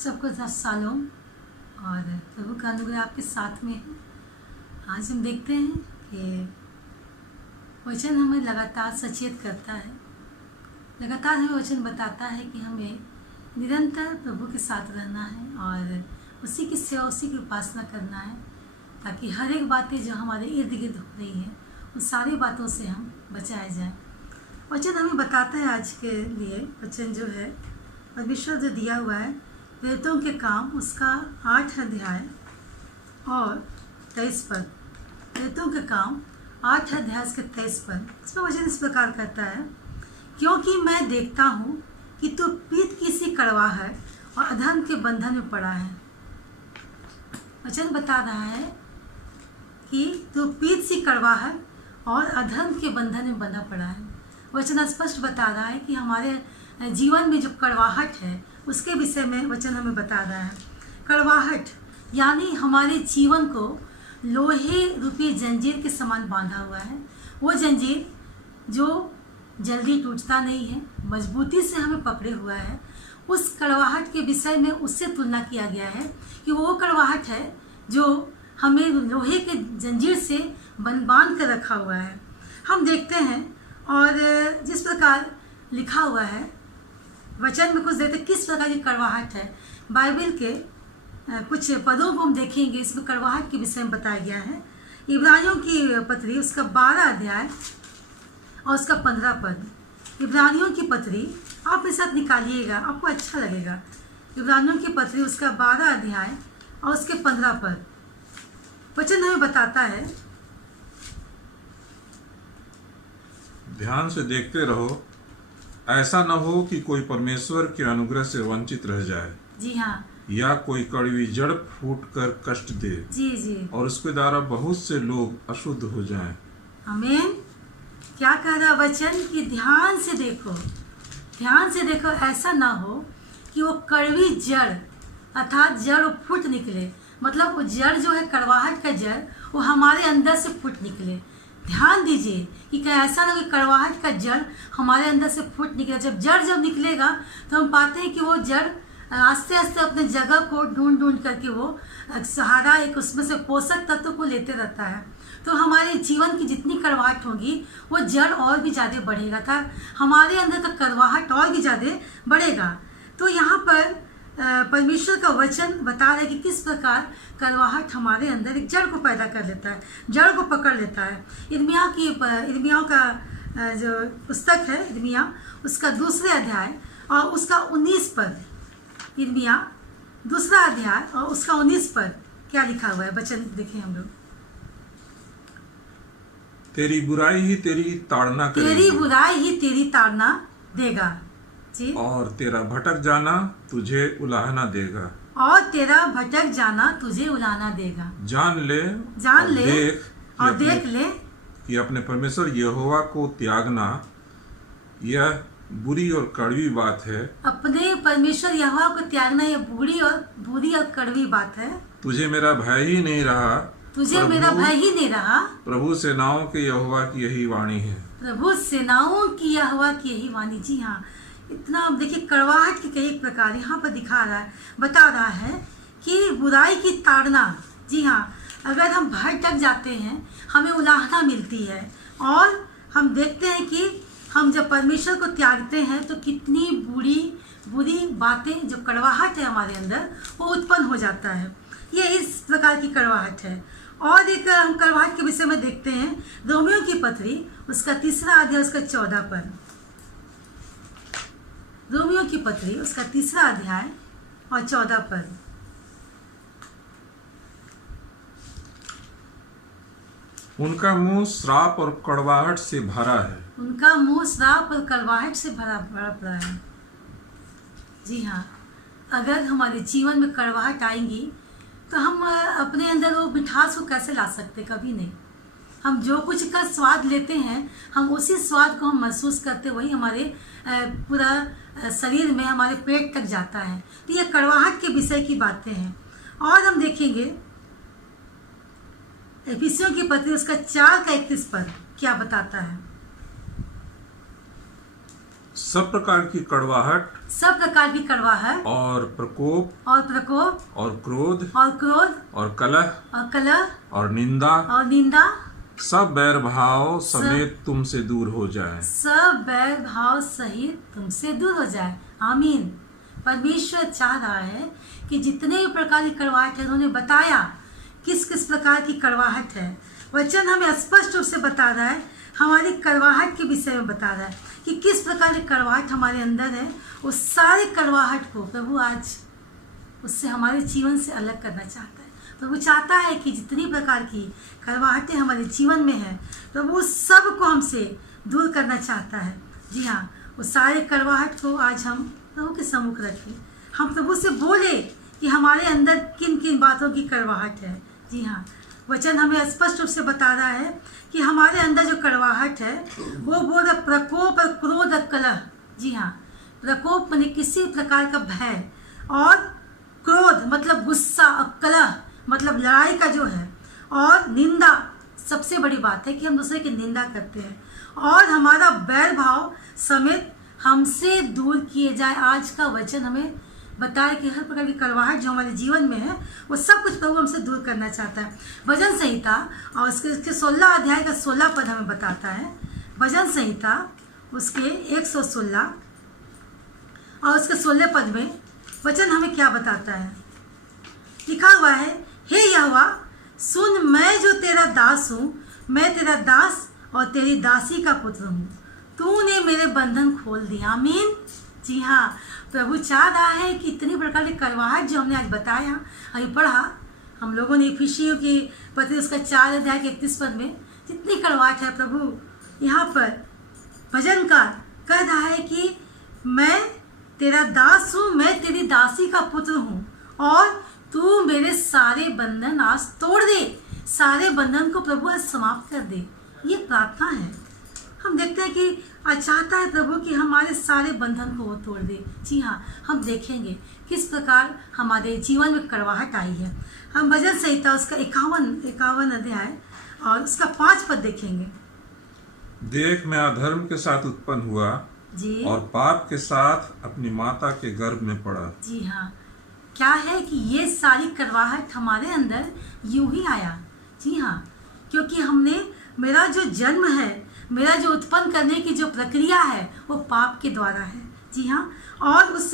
सबको सालों और प्रभु का अनुग्रह आपके साथ में है। आज हम देखते हैं कि वचन हमें लगातार सचेत करता है, लगातार हमें वचन बताता है कि हमें निरंतर प्रभु के साथ रहना है और उसी की सेवा, उसी की उपासना करना है, ताकि हर एक बातें जो हमारे इर्द गिर्द हो रही हैं उन सारी बातों से हम बचाए जाएं। वचन हमें बताता है आज के लिए वचन जो है परमेश्वर जो दिया हुआ है प्रेरितों के काम उसका 8 अध्याय और 23 पद। प्रेरितों के काम 8 अध्याय उसके 23 पद। इसमें वचन इस प्रकार कहता है, क्योंकि मैं देखता हूँ कि तू पीत की सी कड़वाहट और अधर्म के बंधन में पड़ा है। वचन बता रहा है कि तू पीत सी कड़वाहट और अधर्म के बंधन में बंधा पड़ा है। वचन स्पष्ट बता रहा है कि हमारे जीवन में जो कड़वाहट है उसके विषय में वचन हमें बता रहा है। कड़वाहट यानी हमारे जीवन को लोहे रूपी जंजीर के समान बांधा हुआ है। वो जंजीर जो जल्दी टूटता नहीं है, मजबूती से हमें पकड़े हुआ है। उस कड़वाहट के विषय में उससे तुलना किया गया है कि वो कड़वाहट है जो हमें लोहे के जंजीर से बांध कर रखा हुआ है। हम देखते हैं और जिस प्रकार लिखा हुआ है वचन में कुछ देखते किस प्रकार की कड़वाहट है। बाइबल के कुछ पदों को हम देखेंगे, इसमें कड़वाहट के विषय में बताया गया है। इब्रानियों की पत्री उसका 12 अध्याय और उसका 15 पद। इब्रानियों की पत्री आप मेरे साथ निकालिएगा, आपको अच्छा लगेगा। इब्रानियों की पत्री उसका 12 अध्याय और उसके 15 पद। वचन हमें बताता है, ध्यान से देखते रहो, ऐसा न हो कि कोई परमेश्वर के अनुग्रह से वंचित रह जाए। जी हाँ, या कोई कड़वी जड़ फूट कर कष्ट दे जी और उसके द्वारा बहुत से लोग अशुद्ध हो जाएं। आमीन। क्या कह रहा वचन कि ध्यान से देखो, ध्यान से देखो, ऐसा ना हो कि वो कड़वी जड़ अर्थात जड़ वो फूट निकले। मतलब वो जड़ जो है कड़वाहट का जड़ वो हमारे अंदर से फूट निकले। ध्यान दीजिए कि क्या ऐसा ना कि कड़वाहट का जड़ हमारे अंदर से फूट निकले। जब निकलेगा तो हम पाते हैं कि वो जड़ आस्ते आस्ते अपने जगह को ढूंढ करके वो सहारा एक उसमें से पोषक तत्व को लेते रहता है। तो हमारे जीवन की जितनी कड़वाहट होगी वो जड़ और भी ज़्यादा बढ़ेगा, था हमारे अंदर का कड़वाहट और भी ज़्यादा बढ़ेगा। तो यहाँ पर परमेश्वर का वचन बता रहा है कि किस प्रकार कड़वाहट हमारे अंदर एक जड़ को पैदा कर लेता है, जड़ को पकड़ लेता है। इर्मिया का जो पुस्तक है इर्मिया उसका 2 अध्याय और उसका 19 पद। इर्मिया 2 अध्याय और उसका 19 पद क्या लिखा हुआ है, वचन देखें हम लोग। तेरी बुराई ही तेरी ताड़ना करेगी, तेरी बुराई ही तेरी ताड़ना देगा जी, और तेरा भटक जाना तुझे उलाहना देगा, और तेरा भटक जाना तुझे उलाहना देगा। जान ले और देख ले कि अपने परमेश्वर यहोवा को त्यागना यह बुरी और कड़वी बात है। अपने परमेश्वर यहोवा को त्यागना यह बुरी और कड़वी बात है। तुझे मेरा भय ही नहीं रहा, तुझे मेरा भय ही नहीं रहा। प्रभु सेनाओं के यहोवा की यही वाणी है, प्रभु सेनाओं की यहोवा की यही वाणी। जी हाँ, इतना देखिए कड़वाहट के कई प्रकार यहाँ पर दिखा रहा है, बता रहा है कि बुराई की ताड़ना। जी हाँ, अगर हम भटक जाते हैं हमें उलाहना मिलती है, और हम देखते हैं कि हम जब परमेश्वर को त्यागते हैं तो कितनी बुरी बातें, जो कड़वाहट है हमारे अंदर वो उत्पन्न हो जाता है। ये इस प्रकार की कड़वाहट है। और एक हम कड़वाहट के विषय में देखते हैं रोमियो की पत्री उसका 3 अध्याय उसका 14 पद। रोमियो की पत्री उसका 3 अध्याय और 14 पद। उनका मुंह श्राप और कड़वाहट से भरा है, उनका मुंह श्राप और कड़वाहट से भरा पड़ा है। जी हाँ, अगर हमारे जीवन में कड़वाहट आएंगी तो हम अपने अंदर वो मिठास को कैसे ला सकते? कभी नहीं। हम जो कुछ का स्वाद लेते हैं हम उसी स्वाद को हम महसूस करते, वही हमारे पूरा शरीर में हमारे पेट तक जाता है। तो ये कड़वाहट के विषय की बातें हैं। और हम देखेंगे एफिसियों की पत्री उसका 4 का 31 पद क्या बताता है। सब प्रकार की कड़वाहट सब प्रकार की कड़वाहट और प्रकोप और प्रकोप और क्रोध और क्रोध और कलह और कलह और निंदा और निंदा सब बैर भाव समेत तुमसे दूर हो जाए। सब बैर भाव सहित तुमसे दूर हो जाए। आमीन। परमेश्वर चाह रहा है कि जितने भी प्रकार की कड़वाहट है, उन्होंने बताया किस किस प्रकार की कड़वाहट है। वचन हमें स्पष्ट रूप से बता रहा है, हमारी कड़वाहट के विषय में बता रहा है कि किस प्रकार की कड़वाहट हमारे अंदर है। उस सारे कड़वाहट को प्रभु आज उससे हमारे जीवन से अलग करना चाहता है। प्रभु चाहता है कि जितनी प्रकार की कड़वाहटें हमारे जीवन में है, प्रभु उस सब को हमसे दूर करना चाहता है। जी हाँ, उस सारे कड़वाहट को आज हम प्रभु के सम्मुख रखें। हम प्रभु से बोले कि हमारे अंदर किन किन बातों की कड़वाहट है। जी हाँ, वचन हमें स्पष्ट रूप से बता रहा है कि हमारे अंदर जो कड़वाहट है वो बोल प्रकोप और क्रोध और कलह। जी हाँ, प्रकोप माने किसी प्रकार का भय, और क्रोध मतलब गुस्सा, और कलह मतलब लड़ाई का जो है, और निंदा सबसे बड़ी बात है कि हम दूसरे की निंदा करते हैं, और हमारा बैर भाव समेत हमसे दूर किए जाए। आज का वचन हमें बताए कि हर प्रकार की कड़वाहट जो हमारे जीवन में है वो सब कुछ प्रभु हमसे दूर करना चाहता है। भजन संहिता और उसके 16 अध्याय का 16 पद हमें बताता है। भजन संहिता उसके 116 और उसके 16 पद में वचन हमें क्या बताता है। लिखा हुआ है, हे यहोवा सुन, मैं जो तेरा दास हूँ, मैं तेरा दास और तेरी दासी का पुत्र हूँ, तूने मेरे बंधन खोल दिया। आमीन। जी हाँ, प्रभु चाह रहा है कि इतनी प्रकार की कड़वाहट जो हमने आज बताया, अभी पढ़ा हम लोगों ने इफिसियों की पत्री उसका 4 अध्याय के 31 पद में, जितनी कड़वाहट है प्रभु यहाँ पर भजनकार कह रहा है कि मैं तेरा दास हूँ, मैं तेरी दासी का पुत्र हूँ, और तू मेरे सारे बंधन आज तोड़ दे। सारे बंधन को प्रभु आज समाप्त कर दे। ये प्रार्थना है। हम देखते हैं कि आज चाहता है प्रभु कि हमारे सारे बंधन को वो तोड़ दे। जी हाँ, हम देखेंगे किस प्रकार हमारे जीवन में कड़वाहट आई है। हम भजन संहिता उसका 51 अध्याय और उसका 5 पद देखेंगे। देख, मैं अधर्म के साथ उत्पन्न हुआ जी, और पाप के साथ अपनी माता के गर्भ में पड़ा। जी हाँ, क्या है कि ये सारी कड़वाहट हमारे अंदर यूं ही आया। जी हाँ, क्योंकि हमने, मेरा जो जन्म है, मेरा जो उत्पन्न करने की जो प्रक्रिया है वो पाप के द्वारा है। जी हाँ, और उस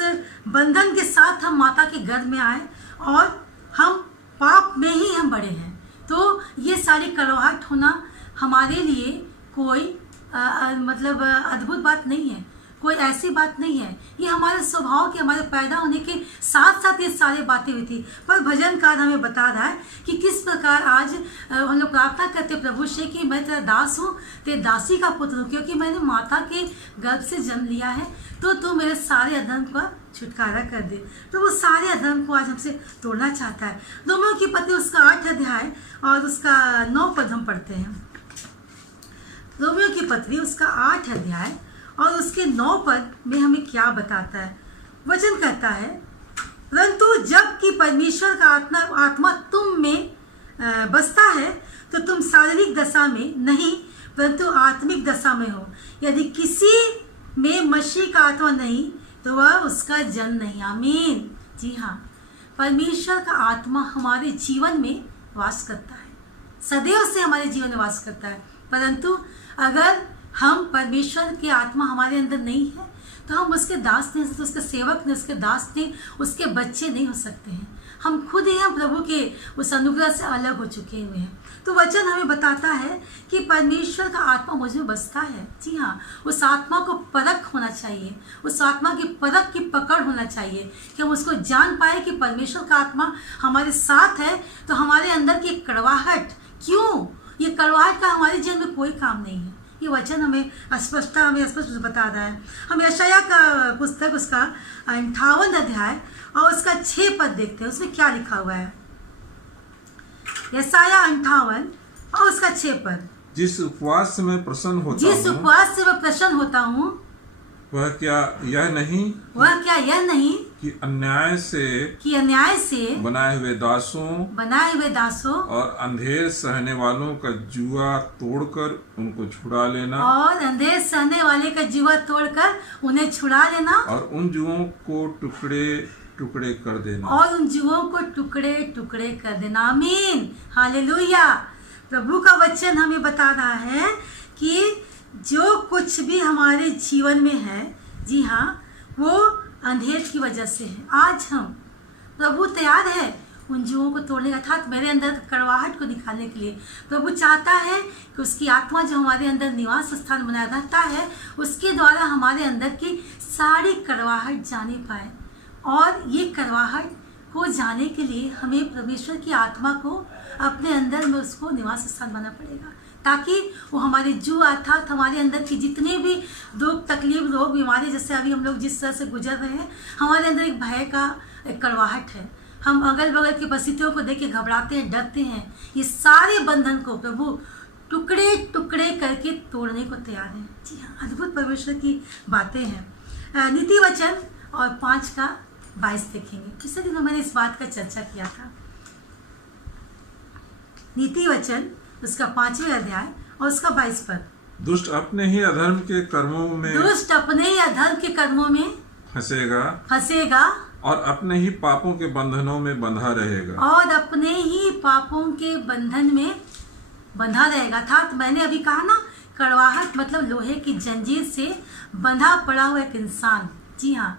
बंधन के साथ हम माता के गर्भ में आए और हम पाप में ही हम बड़े हैं। तो ये सारी कड़वाहट होना हमारे लिए कोई मतलब अद्भुत बात नहीं है, कोई ऐसी बात नहीं है। ये हमारे स्वभाव के, हमारे पैदा होने के साथ साथ ये सारी बातें हुई थी। पर भजनकार हमें बता रहा है कि किस प्रकार आज हम लोग प्रार्थना करते प्रभु से कि मैं तेरा दास हूँ, तेरे दासी का पुत्र हूँ, क्योंकि मैंने माता के गर्भ से जन्म लिया है, तो तू मेरे सारे अधर्म का छुटकारा कर दे। तो वो सारे अधर्म को आज हमसे तोड़ना चाहता है। रोमियो की पत्री उसका 8 अध्याय और उसका 9 पद हम पढ़ते हैं। रोमियो की पत्री उसका 8 अध्याय और उसके 9 पद में हमें क्या बताता है। वचन कहता है, परंतु जब कि परमेश्वर का आत्मा तुम में बसता है तो तुम शारीरिक दशा में नहीं परंतु आत्मिक दशा में हो। यदि किसी में मसीह का आत्मा नहीं तो वह उसका जन नहीं। आमीन। जी हाँ, परमेश्वर का आत्मा हमारे जीवन में वास करता है, सदैव से हमारे जीवन में वास करता है। परंतु अगर हम परमेश्वर की आत्मा हमारे अंदर नहीं है तो हम उसके दास नहीं हो सकते, उसके सेवक नहीं, उसके दास नहीं, उसके बच्चे नहीं हो सकते हैं। हम खुद ही हम प्रभु के उस अनुग्रह से अलग हो चुके हुए हैं। तो वचन हमें बताता है कि परमेश्वर का आत्मा मुझ में बसता है। जी हाँ, उस आत्मा को परख होना चाहिए, उस आत्मा की परख की पकड़ होना चाहिए कि हम उसको जान पाए कि परमेश्वर का आत्मा हमारे साथ है तो हमारे अंदर की कड़वाहट, क्यों ये कड़वाहट का हमारे जीवन में कोई काम नहीं है। ये वचन हमें स्पष्ट बता रहा है। हम यशाया का पुस्तक उसका 58 अध्याय और उसका 6 पद देखते हैं। उसमें क्या लिखा हुआ है। यशाया 58 और उसका 6 पद, जिस उपवास से मैं प्रसन्न होता हूँ, जिस उपवास से मैं प्रसन्न होता हूँ, वह क्या यह नहीं कि अन्याय से बनाए हुए दासों और अंधेर सहने वालों का जुआ तोड़कर उनको छुड़ा लेना, और अंधेर सहने वाले का जुआ तोड़कर उन्हें छुड़ा लेना, और उन जुओं को टुकड़े टुकड़े कर देना, और उन जुओं को टुकड़े टुकड़े कर देना। आमीन, हालेलुया। प्रभु का वचन हमें बता रहा है कि जो कुछ भी हमारे जीवन में है, जी हाँ, वो अंधेर की वजह से है। आज हम प्रभु तैयार है उन जुओं को तोड़ने का, अर्थात मेरे अंदर कड़वाहट को निकालने के लिए। प्रभु चाहता है कि उसकी आत्मा जो हमारे अंदर निवास स्थान बनाए रहता है, उसके द्वारा हमारे अंदर की सारी कड़वाहट जाने पाए। और ये कड़वाहट को जाने के लिए हमें परमेश्वर की आत्मा को अपने अंदर में उसको निवास स्थान बनाना पड़ेगा, ताकि वो हमारे जो अर्थात हमारे अंदर की जितने भी दुख तकलीफ रोग बीमारी, जैसे अभी हम लोग जिस तरह से गुजर रहे हैं, हमारे अंदर एक भय का एक कड़वाहट है। हम अगल बगल की परिस्थितियों को देख के घबराते हैं, डरते हैं। ये सारे बंधन को प्रभु टुकड़े टुकड़े करके तोड़ने को तैयार है। जी हाँ, अद्भुत परमेश्वर की बातें हैं। नीति वचन और 5:22 देखेंगे। पिछले दिनों मैंने इस बात का चर्चा किया था। नीति वचन उसका 5वें अध्याय और उसका 22 पद। दुष्ट अपने ही अधर्म के कर्मों में फंसेगा और अपने ही पापों के बंधनों में बंधा रहेगा। अर्थात मैंने अभी कहा ना, कड़वाहट मतलब लोहे की जंजीर से बंधा पड़ा हुआ एक इंसान। जी हाँ,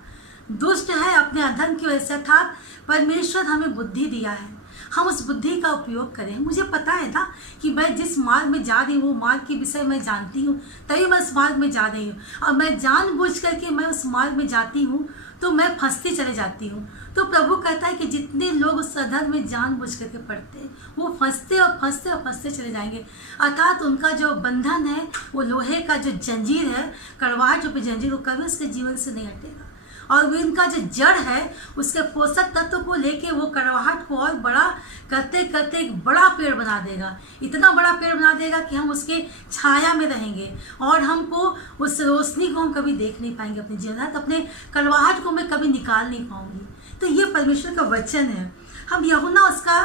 दुष्ट है अपने अधर्म की वजह से। अर्थात परमेश्वर हमें बुद्धि दिया है, हम उस बुद्धि का उपयोग करें। मुझे पता है ना कि मैं जिस मार्ग में जा रही हूँ, मार्ग के विषय में जानती हूँ, तभी मैं उस मार्ग में जा रही हूँ। और मैं जानबूझ करके मैं उस मार्ग में जाती हूँ तो मैं फंसती चले जाती हूँ। तो प्रभु कहता है कि जितने लोग उस अधर्म में जानबूझ करके पड़ते हैं, वो फंसते चले जाएंगे। अर्थात उनका जो बंधन है, वो लोहे का जो जंजीर है, कड़वाहट जो जंजीर, वो कभी उसके जीवन से नहीं हटेगा। और वो इनका जो जड़ है, उसके पोषक तत्व को लेके वो कड़वाहट को और बड़ा करते करते एक बड़ा पेड़ बना देगा। इतना बड़ा पेड़ बना देगा कि हम उसके छाया में रहेंगे और हमको उस रोशनी को हम कभी देख नहीं पाएंगे अपने जीवन। तो अपने कड़वाहट को मैं कभी निकाल नहीं पाऊंगी। तो ये परमेश्वर का वचन है। हम यूहन्ना उसका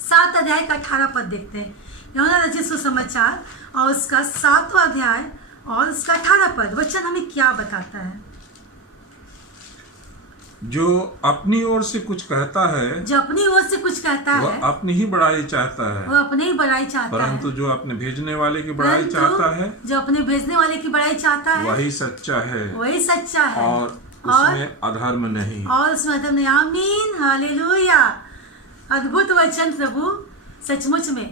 7 अध्याय का 18 पद देखते हैं। यूहन्ना रचित सुसमाचार और उसका 7वां अध्याय और उसका 18 पद वचन हमें क्या बताता है। जो अपनी ओर से कुछ कहता है, वह अपनी ही बड़ाई चाहता है, परंतु जो अपने भेजने वाले की बड़ाई चाहता है, वही सच्चा है और उसमें अधर्म नहीं। आमीन, हालेलुया। अद्भुत वचन प्रभु। सचमुच में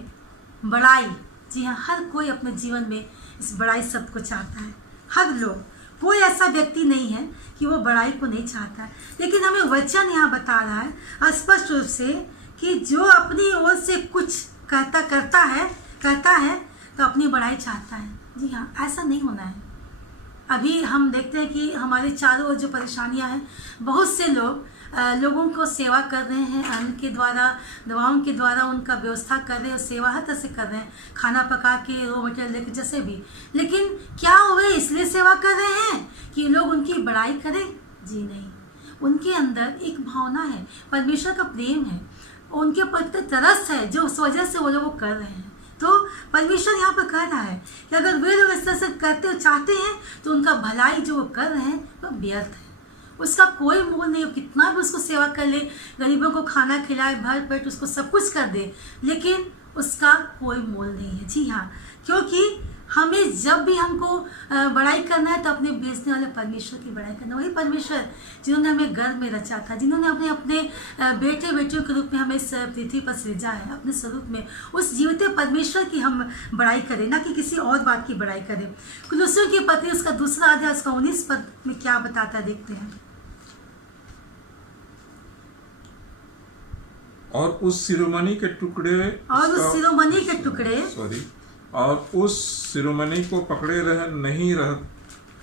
बड़ाई, जी हाँ, हर कोई अपने जीवन में इस बड़ाई शब्द को चाहता है। हर लोग, कोई ऐसा व्यक्ति नहीं है कि वो बड़ाई को नहीं चाहता है। लेकिन हमें वचन यहाँ बता रहा है स्पष्ट रूप से कि जो अपनी ओर से कुछ कहता है तो अपनी बड़ाई चाहता है। जी हाँ, ऐसा नहीं होना है। अभी हम देखते हैं कि हमारे चारों ओर जो परेशानियाँ हैं, बहुत से लोगों को सेवा कर रहे हैं, अन्न के द्वारा, दवाओं के द्वारा उनका व्यवस्था कर रहे हैं, सेवा हर तरह से कर रहे हैं, खाना पका के, रॉ मटेरियल लेकर, जैसे भी। लेकिन क्या वे इसलिए सेवा कर रहे हैं कि लोग उनकी बड़ाई करें? जी नहीं। उनके अंदर एक भावना है, परमेश्वर का प्रेम है, उनके प्रति तरस है, जो उस वजह से वो लोग कर रहे हैं। तो परमेश्वर यहाँ पर कह रहा है कि अगर वे लोग इस तरह से करते चाहते हैं तो उनका भलाई जो वो कर रहे हैं वो व्यर्थ है, उसका कोई मोल नहीं। कितना भी उसको सेवा कर ले, गरीबों को खाना खिलाए, भर पेट उसको सब कुछ कर दे, लेकिन उसका कोई मोल नहीं है। जी हाँ, क्योंकि हमें जब भी हमको बड़ाई करना है तो अपने भेजने वाले परमेश्वर की बड़ाई करना। वही परमेश्वर जिन्होंने हमें गर्भ में रचा था, जिन्होंने अपने बेटे बेटियों के रूप में हमें इस पृथ्वी पर सृजा है अपने स्वरूप में, उस जीवते परमेश्वर की हम बड़ाई करें, ना कि किसी और बात की बड़ाई करें। कुलुस्सियों की पत्री उसका 2 अध्याय उसका 19 पद में क्या बताता है, देखते हैं। और उस शिरोमणि के शिरोमणि को पकड़े नहीं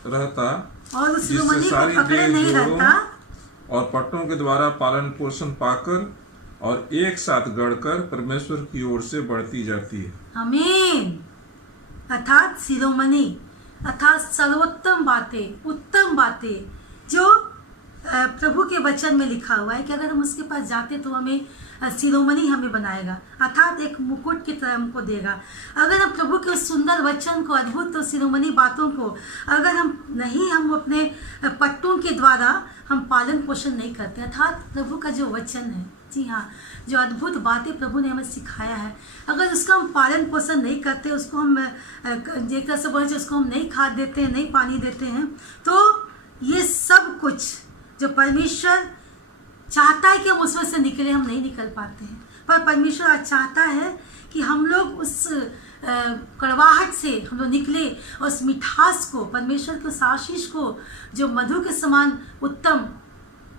रहता, और उस शिरोमणि को पकड़े नहीं रहता, और पट्टों के द्वारा पालन पोषण पाकर और एक साथ गढ़कर परमेश्वर की ओर से बढ़ती जाती है। आमीन। अर्थात शिरोमणि अर्थात सर्वोत्तम बातें, उत्तम बातें जो प्रभु के वचन में लिखा हुआ है कि अगर हम उसके पास जाते तो हमें शिरोमणि हमें बनाएगा, अर्थात एक मुकुट की तरह हमको देगा। अगर हम प्रभु के उस सुंदर वचन को, अद्भुत तो शिरोमणि बातों को अगर हम अपने पट्टों के द्वारा हम पालन पोषण नहीं करते, अर्थात प्रभु का जो वचन है, जी हाँ, जो अद्भुत बातें प्रभु ने हमें सिखाया है, अगर उसका हम पालन पोषण नहीं करते, उसको हम एक तरह से बोले उसको हम नहीं खाद देते हैं, नहीं पानी देते हैं, तो ये सब कुछ जो परमेश्वर चाहता है कि हम उसमें से निकले, हम नहीं निकल पाते हैं। पर परमेश्वर आज चाहता है कि हम लोग उस कड़वाहट से हम लोग निकले और उस मिठास को, परमेश्वर के उस आशीष को, जो मधु के समान उत्तम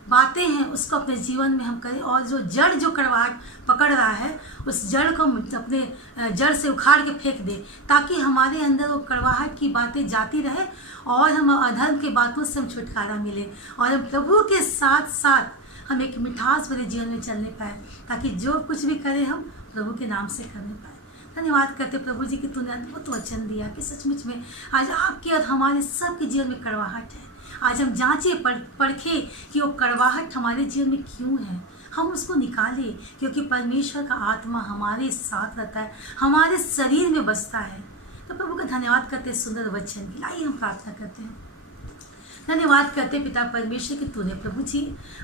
बातें हैं, उसको अपने जीवन में हम करें। और जो जड़ जो कड़वाहट पकड़ रहा है, उस जड़ को अपने जड़ से उखाड़ के फेंक दे, ताकि हमारे अंदर वो कड़वाहट की बातें जाती रहे और हम अधर्म के बातों से हम छुटकारा मिले और हम प्रभु के साथ साथ हम एक मिठास भरे जीवन में चलने पाए, ताकि जो कुछ भी करें हम प्रभु के नाम से करने पाए। धन्यवाद करते प्रभु जी कि तूने अद्भुत वचन दिया कि सचमुच में आज आपके और हमारे सबके जीवन में कड़वाहट है। आज हम जांचें परखें कि वो कड़वाहट हमारे जीवन में क्यों है, हम उसको निकालें, क्योंकि परमेश्वर का आत्मा हमारे साथ रहता है, हमारे शरीर में बसता है। तो प्रभु का धन्यवाद करते सुंदर वचन के लिए हम प्रार्थना करते हैं। धन्यवाद करते पिता परमेश्वर कि तूने प्रभु जी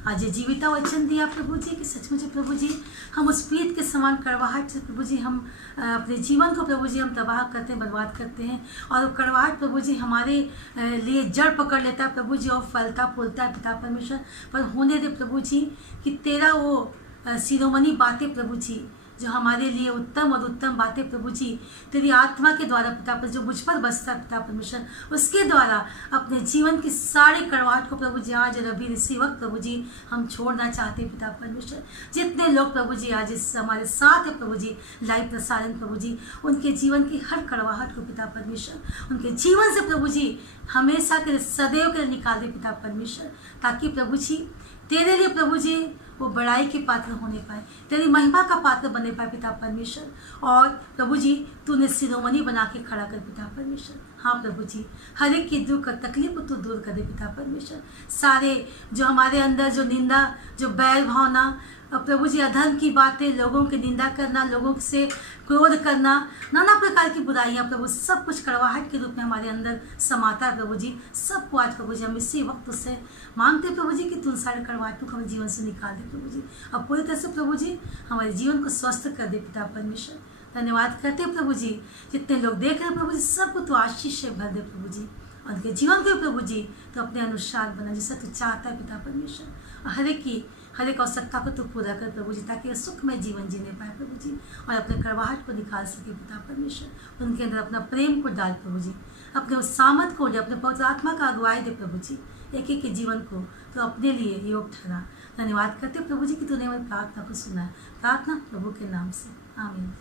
आज ये जीविता वचन दिया प्रभु जी कि सचमुच प्रभु जी हम उस प्रीत के समान कड़वाहट से प्रभु जी हम अपने जीवन को प्रभु जी हम तबाह करते हैं, बर्बाद करते हैं, और वो कड़वाहट प्रभु जी हमारे लिए जड़ पकड़ लेता है प्रभु जी और फलता फूलता है पिता परमेश्वर। पर होने दे प्रभु जी कि तेरा वो शिरोमणि बातें प्रभु जी जो हमारे लिए उत्तम और उत्तम बातें प्रभु जी तेरी आत्मा के द्वारा पिता पर जो मुझ पर बसता है पिता परमेश्वर, उसके द्वारा अपने जीवन की सारी कड़वाहट को प्रभु जी आज रवि इसी वक्त प्रभु जी हम छोड़ना चाहते हैं पिता परमेश्वर। जितने लोग प्रभु जी आज इस हमारे साथ है प्रभु जी लाइव प्रसारण प्रभु जी, उनके जीवन की हर कड़वाहट को पिता परमेश्वर उनके जीवन से प्रभु जी हमेशा के सदैव के लिए निकाल दे पिता परमेश्वर, ताकि प्रभु जी तेरे लिए प्रभु जी वो बड़ाई के पात्र होने पाए, तेरी महिमा का पात्र बने पाए पिता परमेश्वर। और प्रभु जी तूने शिरोमणि बना के खड़ा कर पिता परमेश्वर। हाँ प्रभु जी हर एक की दुख तकलीफ को तू दूर कर दे पिता परमेश्वर। सारे जो हमारे अंदर जो निंदा, जो बैर भावना, प्रभु जी अधर्म की बातें, लोगों की निंदा करना, लोगों से क्रोध करना, नाना प्रकार की बुराइयां प्रभु सब कुछ कड़वाहट के रूप में हमारे अंदर समाता है प्रभु जी। सबको आज प्रभु जी हम इसी वक्त उससे मांगते प्रभु जी कि तू सारे कड़वाहट को हमारे जीवन से निकाल दे प्रभु जी, और पूरी तरह से प्रभु जी हमारे जीवन को स्वस्थ कर दे पिता परमेश्वर। धन्यवाद करते प्रभु जी जितने लोग देख रहे हैं प्रभु जी सबको तो आशीष से भर दे प्रभु जी, उनके जीवन को प्रभु जी तो अपने अनुसार बना जैसा तू चाहता है पिता परमेश्वर। और हर एक आवश्यकता को तो पूरा कर प्रभु जी, ताकि वे सुखमय जीवन जीने पाए प्रभु जी और अपने कड़वाहट को निकाल सके पिता परमेश्वर। उनके अंदर अपना प्रेम को डाल प्रभु जी, अपने उस सामर्थ को, अपने पवित्र आत्मा का अगुवाई दे प्रभु जी, एक एक के जीवन को तो अपने लिए योग ठहरा। धन्यवाद करते प्रभु जी कि तूने हमारी प्रार्थना को सुना। प्रार्थना प्रभु के नाम से, आमीन।